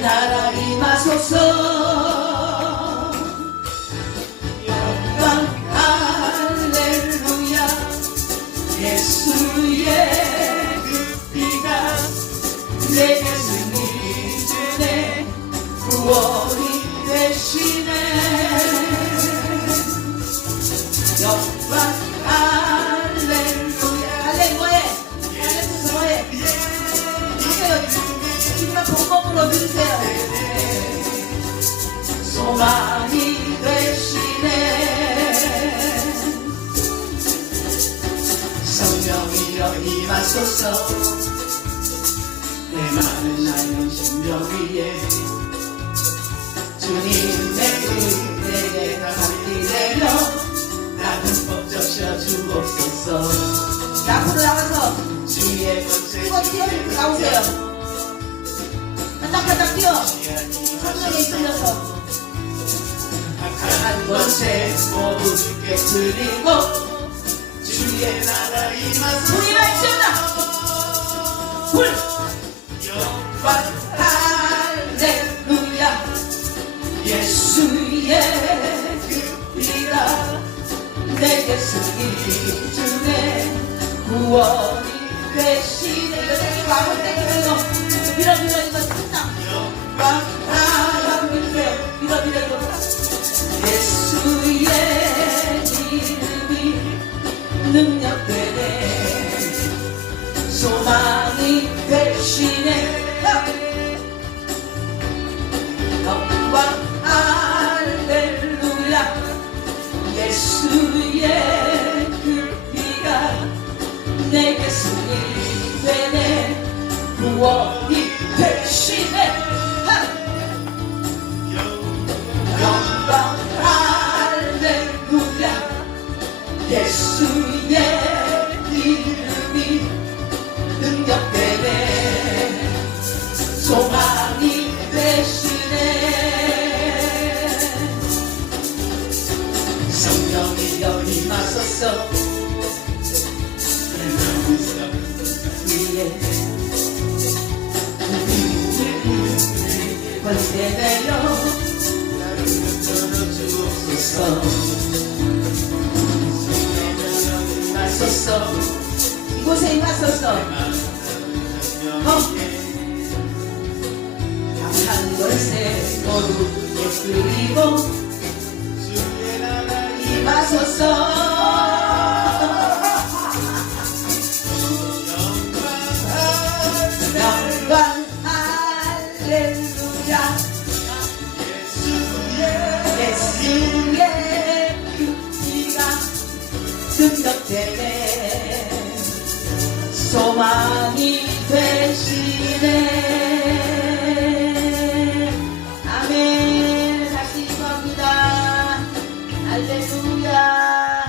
나라 임하소서 영광 할렐루야 예수의 그 피가 내게 승리 주네 구원이 되시네 영광 할렐루야 할렐루야 이만 본범으로 들으세요 소망이 내 많은 나는 신명 위에. 주님 내게 감기 내려. 나는 법적 주옵소서 앞으로 나가서 주의 권세 뛰어 뛰어 나오세요. 한닥한닥 뛰어. 성령에 이끌려서. 한 것에 모두 깨뜨리고 주의 나라 임하소서 불 영광 할렐루야 예수의 그 피가 내게 승리 주네 구원이 되시네 이거 땡기고 아무 땡기면서 밀어 끝나 영광 할렐루야 밀어 밀어 예수의 이름이 능력되네 소망 이 되시네 영광 할렐루야. 예수의 그 피가 내게 되네 소망이 되시네 임하소서 내 마음 위에 어. 모두 깨뜨리고 임하소서. 영광 할렐루야. 예수의 그 피가 능력되네. 소망